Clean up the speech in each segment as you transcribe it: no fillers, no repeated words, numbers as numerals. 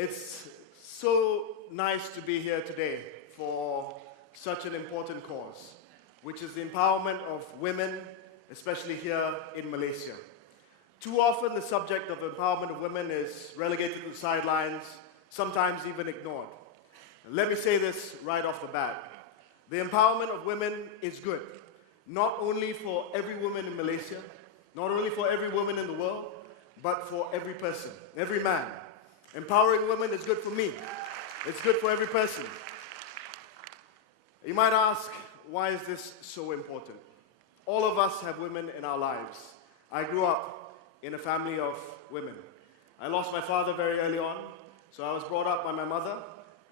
It's so nice to be here today for such an important cause, which is the empowerment of women, especially here in Malaysia. Too often the subject of empowerment of women is relegated to the sidelines, sometimes even ignored. And let me say this right off the bat. The empowerment of women is good, not only for every woman in Malaysia, not only for every woman in the world, but for every person, every man. Empowering women is good for me. It's good for every person. You might ask, why is this so important? All of us have women in our lives. I grew up in a family of women. I lost my father very early on, so I was brought up by my mother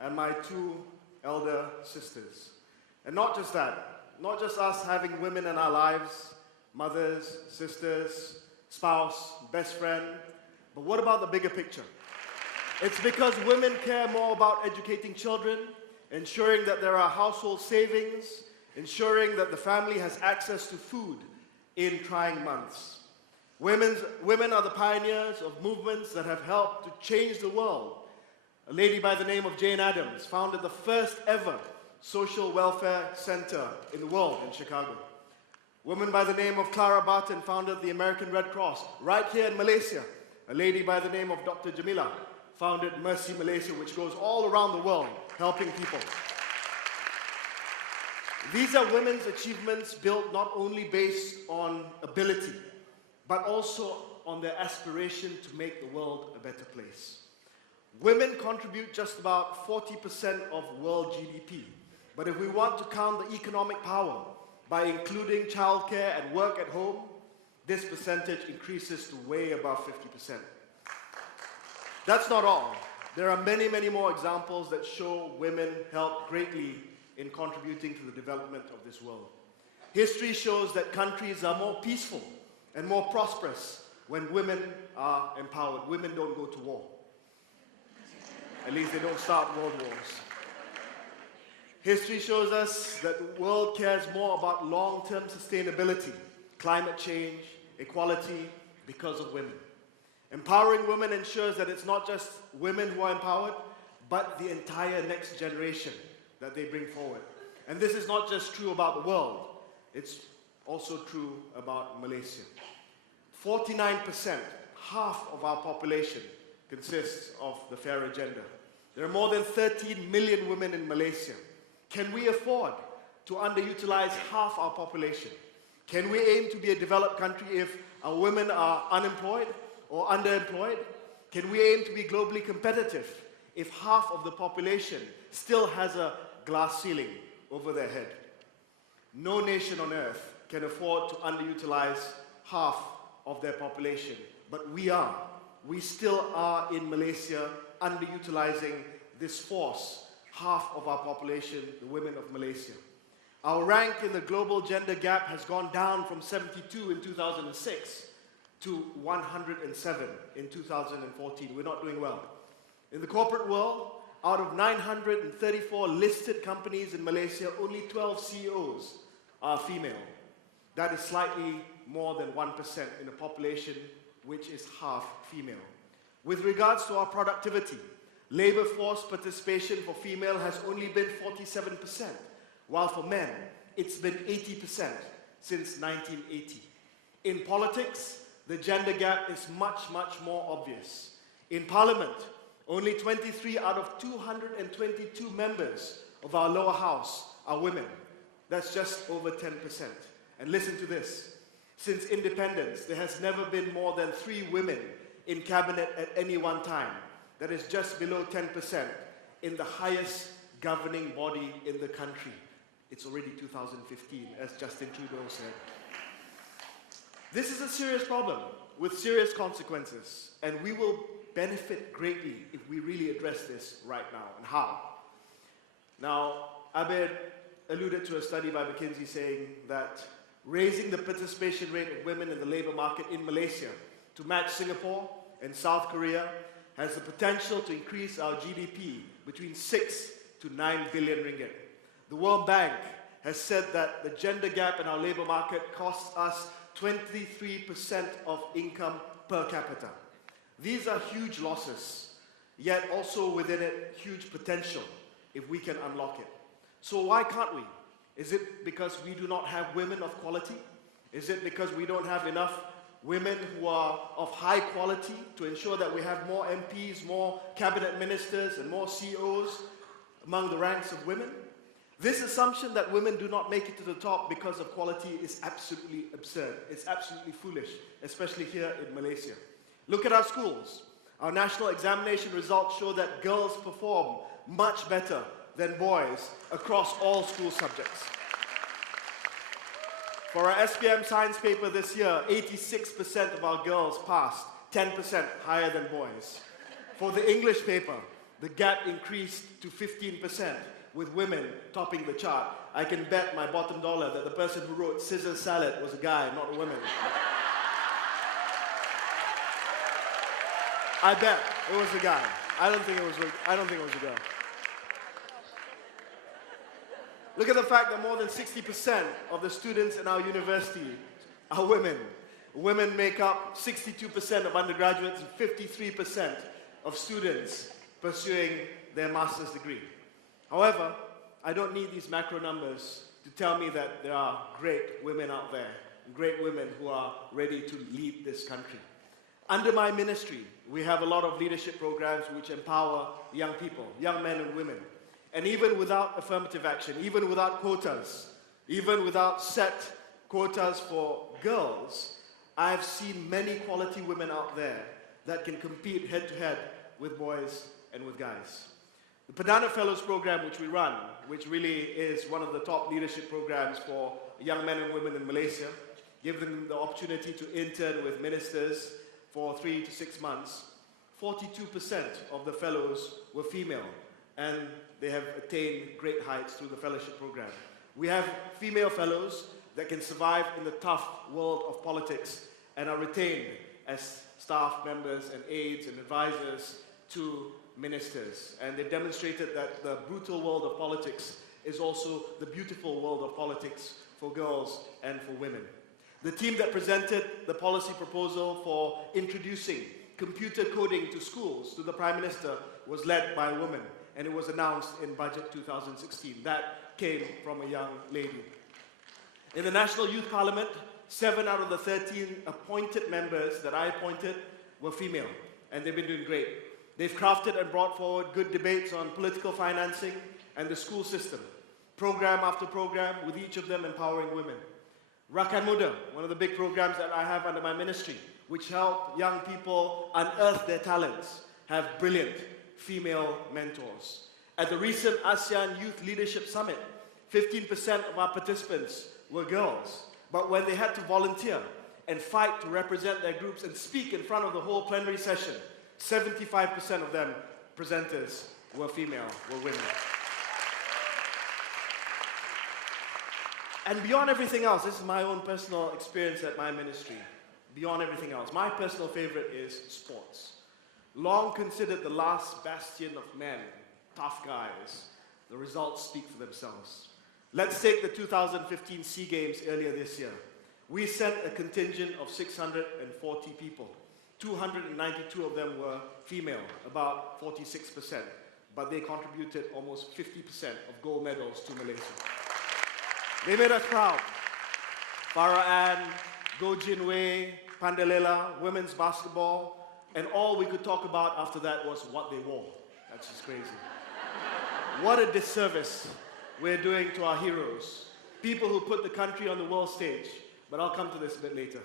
and my two elder sisters. And not just that, not just us having women in our lives, mothers, sisters, spouse, best friend, but what about the bigger picture? It's because women care more about educating children, ensuring that there are household savings, ensuring that the family has access to food in trying months. Women are the pioneers of movements that have helped to change the world. A lady by the name of Jane Addams founded the first ever social welfare center in the world in Chicago. A woman by the name of Clara Barton founded the American Red Cross right here in Malaysia. A lady by the name of Dr. Jamila founded Mercy Malaysia, which goes all around the world helping people. These are women's achievements built not only based on ability, but also on their aspiration to make the world a better place. Women contribute just about 40% of world GDP. But if we want to count the economic power by including childcare and work at home, this percentage increases to way above 50%. That's not all. There are many, many more examples that show women help greatly in contributing to the development of this world. History shows that countries are more peaceful and more prosperous when women are empowered. Women don't go to war. At least they don't start world wars. History shows us that the world cares more about long-term sustainability, climate change, equality, because of women. Empowering women ensures that it's not just women who are empowered, but the entire next generation that they bring forward. And this is not just true about the world, it's also true about Malaysia. 49%, half of our population, consists of the fair agenda. There are more than 13 million women in Malaysia. Can we afford to underutilize half our population? Can we aim to be a developed country if our women are unemployed or underemployed? Can we aim to be globally competitive if half of the population still has a glass ceiling over their head? No nation on earth can afford to underutilize half of their population, but we are. We still are in Malaysia underutilizing this force, half of our population, the women of Malaysia. Our rank in the global gender gap has gone down from 72 in 2006 to 107 in 2014. We're not doing well. In the corporate world, out of 934 listed companies in Malaysia, only 12 CEOs are female. That is slightly more than 1% in a population which is half female. With regards to our productivity, labor force participation for female has only been 47%, while for men, it's been 80% since 1980. In politics, the gender gap is much, much more obvious. In Parliament, only 23 out of 222 members of our lower house are women. That's just over 10%. And listen to this. Since independence, there has never been more than 3 women in cabinet at any one time. That is just below 10% in the highest governing body in the country. It's already 2015, as Justin Trudeau said. This is a serious problem with serious consequences, and we will benefit greatly if we really address this right now. And how? Now, Abed alluded to a study by McKinsey saying that raising the participation rate of women in the labor market in Malaysia to match Singapore and South Korea has the potential to increase our GDP between 6 to 9 billion ringgit. The World Bank has said that the gender gap in our labor market costs us 23% of income per capita. These are huge losses. yet also within it huge potential if we can unlock it. So why can't we? Is it because we do not have women of quality? Is it because we don't have enough women who are of high quality to ensure that we have more MPs, more cabinet ministers, and more CEOs among the ranks of women? This assumption that women do not make it to the top because of quality is absolutely absurd. It's absolutely foolish, especially here in Malaysia. Look at our schools. Our national examination results show that girls perform much better than boys across all school subjects. For our SPM science paper this year, 86% of our girls passed, 10% higher than boys. For the English paper, the gap increased to 15%, with women topping the chart. I can bet my bottom dollar that the person who wrote Scissor Salad was a guy, not a woman. I bet it was a guy. I don't think it was a girl. Look at the fact that more than 60% of the students in our university are women. Women make up 62% of undergraduates and 53% of students pursuing their master's degree. However, I don't need these macro numbers to tell me that there are great women out there, great women who are ready to lead this country. Under my ministry, we have a lot of leadership programs which empower young people, young men and women. And even without affirmative action, even without quotas, even without set quotas for girls, I've seen many quality women out there that can compete head-to-head with boys and with guys. The Perdana Fellows program which we run, which really is one of the top leadership programs for young men and women in Malaysia, give them the opportunity to intern with ministers for 3 to 6 months. 42% of the fellows were female, and they have attained great heights through the fellowship program. We have female fellows that can survive in the tough world of politics and are retained as staff members and aides and advisors to ministers. And they've demonstrated that the brutal world of politics is also the beautiful world of politics for girls and for women. The team that presented the policy proposal for introducing computer coding to schools to the Prime Minister was led by a woman, and it was announced in Budget 2016. That came from a young lady. In the National Youth Parliament, 7 out of the 13 appointed members that I appointed were female, and they've been doing great. They've crafted and brought forward good debates on political financing and the school system, program after program, with each of them empowering women. Rakan Muda, one of the big programs that I have under my ministry, which help young people unearth their talents, have brilliant female mentors. At the recent ASEAN Youth Leadership Summit, 15% of our participants were girls, but when they had to volunteer and fight to represent their groups and speak in front of the whole plenary session, 75% of them presenters were female, were women. And beyond everything else, this is my own personal experience at my ministry. Beyond everything else, my personal favorite is sports. Long considered the last bastion of men, tough guys, the results speak for themselves. Let's take the 2015 SEA Games earlier this year. We sent a contingent of 640 people. 292 of them were female, about 46%, but they contributed almost 50% of gold medals to Malaysia. They made us proud. Farah Ann, Go Jin Wei, Pandalela, women's basketball, and all we could talk about after that was what they wore. That's just crazy. What a disservice we're doing to our heroes, people who put the country on the world stage. But I'll come to this a bit later.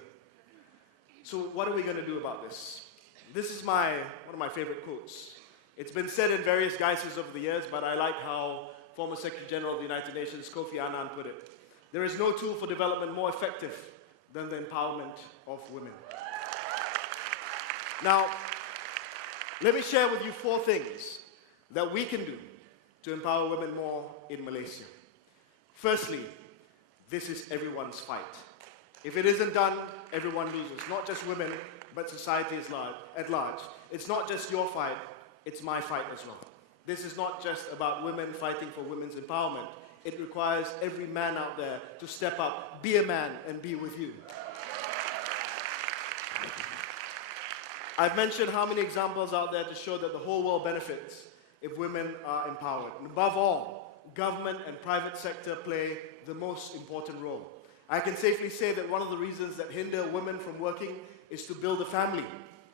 So what are we going to do about this? This is one of my favorite quotes. It's been said in various guises over the years, but I like how former Secretary General of the United Nations, Kofi Annan, put it. There is no tool for development more effective than the empowerment of women. Now, let me share with you 4 things that we can do to empower women more in Malaysia. Firstly, this is everyone's fight. If it isn't done, everyone loses. Not just women, but society at large. It's not just your fight, it's my fight as well. This is not just about women fighting for women's empowerment. It requires every man out there to step up, be a man, and be with you. I've mentioned how many examples out there to show that the whole world benefits if women are empowered. And above all, government and private sector play the most important role. I can safely say that one of the reasons that hinder women from working is to build a family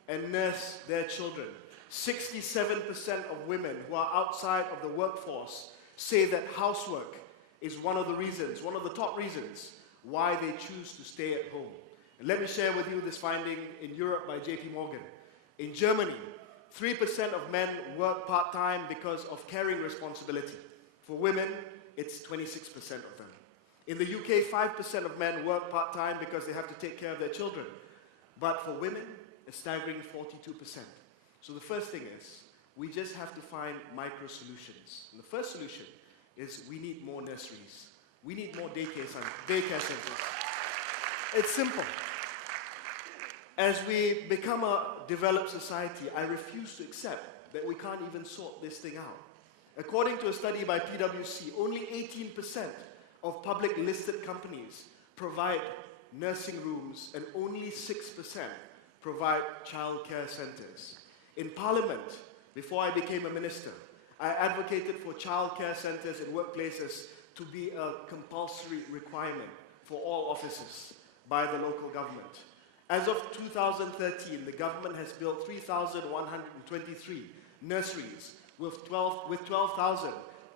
and nurse their children. 67% of women who are outside of the workforce say that housework is one of the top reasons why they choose to stay at home. And let me share with you this finding in Europe by JP Morgan. In Germany, 3% of men work part-time because of caring responsibility. For women, it's 26% of them. In the UK, 5% of men work part-time because they have to take care of their children. But for women, a staggering 42%. So the first thing is, we just have to find micro-solutions. And the first solution is we need more nurseries. We need more daycare centers. It's simple. As we become a developed society, I refuse to accept that we can't even sort this thing out. According to a study by PwC, only 18% of public listed companies provide nursing rooms and only 6% provide childcare centers. In Parliament, before I became a minister, I advocated for childcare centers in workplaces to be a compulsory requirement for all offices by the local government. As of 2013, the government has built 3,123 nurseries with 12,000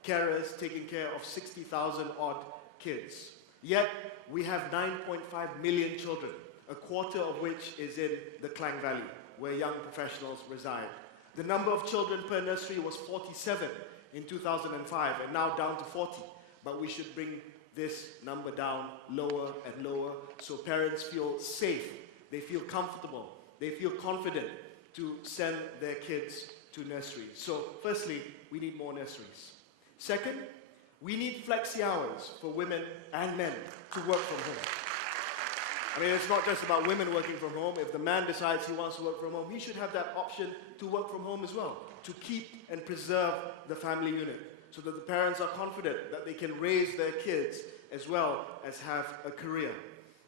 carers taking care of 60,000 odd kids. Yet, we have 9.5 million children, a quarter of which is in the Klang Valley, where young professionals reside. The number of children per nursery was 47 in 2005 and now down to 40. But we should bring this number down lower and lower so parents feel safe, they feel comfortable, they feel confident to send their kids to nurseries. So firstly, we need more nurseries. Second, we need flexi hours for women and men to work from home. I mean, it's not just about women working from home. If the man decides he wants to work from home, he should have that option to work from home as well, to keep and preserve the family unit, so that the parents are confident that they can raise their kids as well as have a career.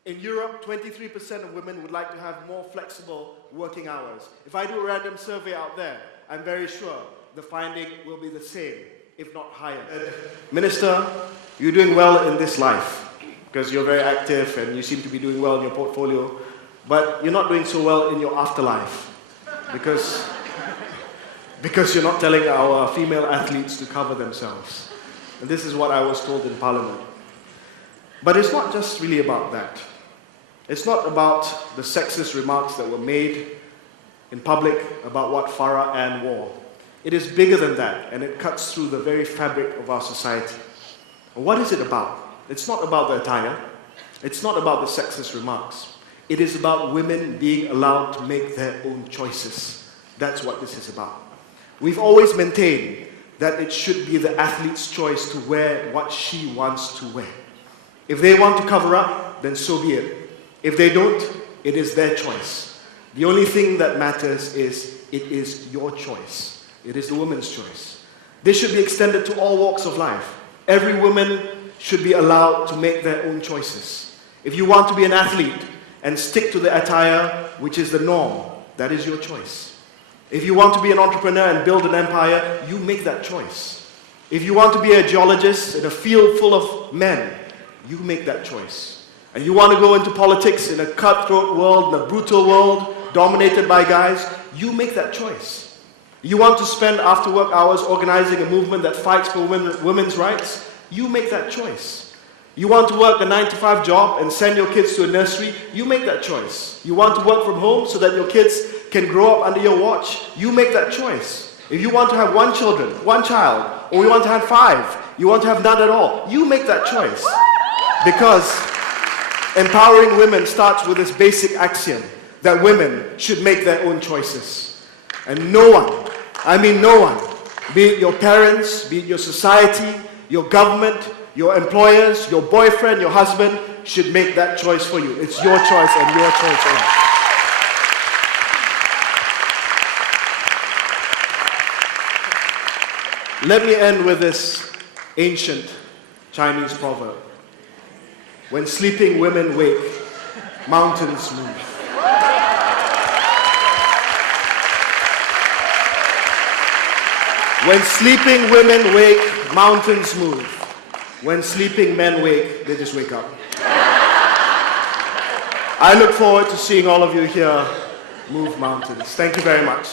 In Europe, 23% of women would like to have more flexible working hours. If I do a random survey out there, I'm very sure the finding will be the same, if not higher. Minister, you're doing well in this life because you're very active and you seem to be doing well in your portfolio, but you're not doing so well in your afterlife because you're not telling our female athletes to cover themselves. And this is what I was told in Parliament. But it's not just really about that. It's not about the sexist remarks that were made in public about what Farah Ann wore. It is bigger than that, and it cuts through the very fabric of our society. And what is it about? It's not about the attire. It's not about the sexist remarks. It is about women being allowed to make their own choices. That's what this is about. We've always maintained that it should be the athlete's choice to wear what she wants to wear. If they want to cover up, then so be it. If they don't, it is their choice. The only thing that matters is it is your choice. It is the woman's choice. This should be extended to all walks of life. Every woman should be allowed to make their own choices. If you want to be an athlete and stick to the attire, which is the norm, that is your choice. If you want to be an entrepreneur and build an empire, you make that choice. If you want to be a geologist in a field full of men, you make that choice. And you want to go into politics in a cutthroat world, in a brutal world, dominated by guys, you make that choice. You want to spend after work hours organizing a movement that fights for women's rights, you make that choice. You want to work a 9-to-5 job and send your kids to a nursery, you make that choice. You want to work from home so that your kids can grow up under your watch, you make that choice. If you want to have one child, or you want to have 5, you want to have none at all, you make that choice. Because empowering women starts with this basic axiom that women should make their own choices. And no one, I mean no one, be it your parents, be it your society, your government, your employers, your boyfriend, your husband, should make that choice for you. It's your choice and your choice only. Let me end with this ancient Chinese proverb. When sleeping women wake, mountains move. When sleeping women wake, mountains move. When sleeping men wake, they just wake up. I look forward to seeing all of you here move mountains. Thank you very much.